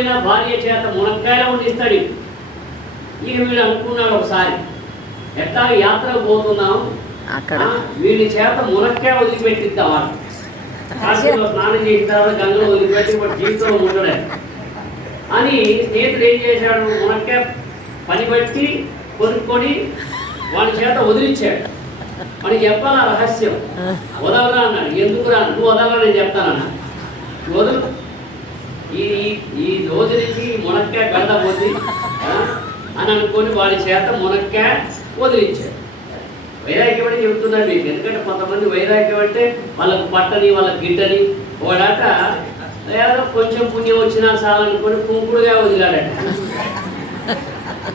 పోయినా భార్య చేత మునక్కాయలు వండిస్తాడు. ఇక వీడు అనుకున్నాడు ఒకసారి, ఎట్లా యాత్రకు పోతున్నాం, వీడి చేత మునక్కాయ వదిలిపెట్టిద్దాం వాళ్ళు కాశీలో స్నానం చేసిన తర్వాత గంగలో వదిలిపెట్టి వాడు జీవితంలో ఉండడే అని స్నేహితుడు ఏం చేశాడు, మునక్కాయ పని బట్టి కొనుక్కొని వాడి చేత వదిలించాడు. వాడికి చెప్పాలి రహస్యం, వదలరా అన్నాడు. ఎందుకురా, నువ్వు వదలరా నేను చెప్తానన్నా, వదులు, ఈ రోజు నుంచి మునక్కాయ పెడదాపోద్ది అని అనుకొని వాడి చేత మునక్కాయ వదిలించాడు. వైరాగ్యం అంటే చెబుతున్నాడు మీకు, ఎందుకంటే కొంతమంది వైరాగ్యం అంటే వాళ్ళకు పట్టని వాళ్ళకి గిట్టని, వాడట ఏదో కొంచెం పుణ్యం వచ్చినా చాలనుకొని కుంకుడుగా వదిలాడట,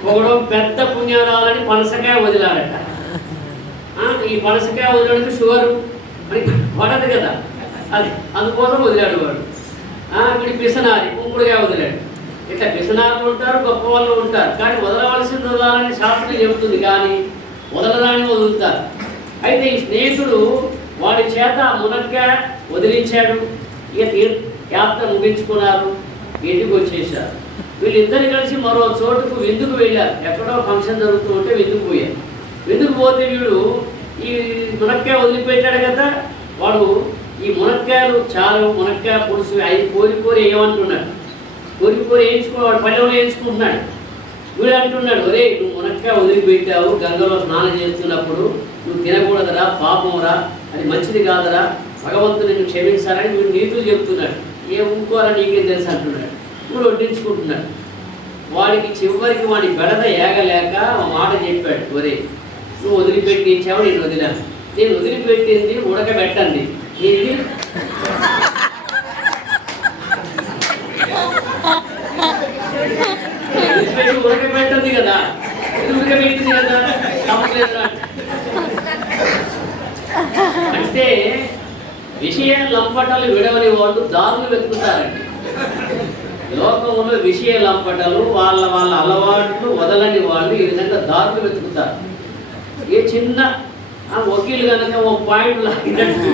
ఒకడు పెద్ద పుణ్యం రావాలని పనసకాయ వదిలాడట. ఈ పనసకాయ వదిలేందుకు షుగరు మనకి పడదు కదా, అది అందుకోసం వదిలాడు వాడు. వీడి పిసనారి కుంకుడుగా వదిలాడు. ఇట్లా పిసనారులు ఉంటారు, గొప్ప వాళ్ళు ఉంటారు, కానీ వదలవలసింది వదలాలని శాస్త్రం చెబుతుంది, కానీ వదలరాని వదులుతారు. అయితే ఈ స్నేహితుడు వాడి చేత మునక్కాయ వదిలించాడు. ఇక యాత్ర ముగించుకున్నారు, ఇంటికి వచ్చేసారు. వీళ్ళిద్దరు కలిసి మరో చోటుకు విందుకు వెళ్ళారు. ఎక్కడో ఫంక్షన్ జరుగుతూ ఉంటే విందుకు పోయారు. విందుకు పోతే వీడు ఈ మునక్కాయ వదిలిపెట్టాడు కదా, వాడు ఈ మునక్కాయలు చాలు, మునక్కాయ పులుసు అవి కోరి వేయమంటున్నాడు. కోరి వేయించుకున్నాడు, పల్లెలో వేయించుకుంటున్నాడు. వీడు అంటున్నాడు, ఒరే నువ్వు మునక్కాయ వదిలిపెట్టావు, గంగలో స్నానం చేస్తున్నప్పుడు నువ్వు తినకూడదురా, పాపంరా, అది మంచిది కాదురా, భగవంతుని నిన్ను క్షమించాలని వీడు నీతులు చెప్తున్నాడు. ఏ ఊరుకోరా నీకేం తెలుసు అంటున్నాడు. వీడు వడ్డించుకుంటున్నాడు. వాడికి చివరికి వాడి బెడద ఏగలేక ఒక మాట చెప్పాడు, ఒరే నువ్వు వదిలిపెట్టి ఇచ్చావు, నేను వదిలాను, నేను వదిలిపెట్టింది ఉడకబెట్టండి, ఇది ఉడకబెట్టండి కదా, ఇది ఉడకబెట్టింది కదా, తప్పలేదు అంటే విషయ లంపటలు విడవని వాళ్ళు దారులు వెతుకుతారండి. లోకంలో విషయ లంపటలు వాళ్ళ అలవాట్లు వదలని వాళ్ళు ఈ విధంగా దారులు వెతుకుతారు. ఏ చిన్న వకీలు కనుక ఒక పాయింట్ లాగినట్టు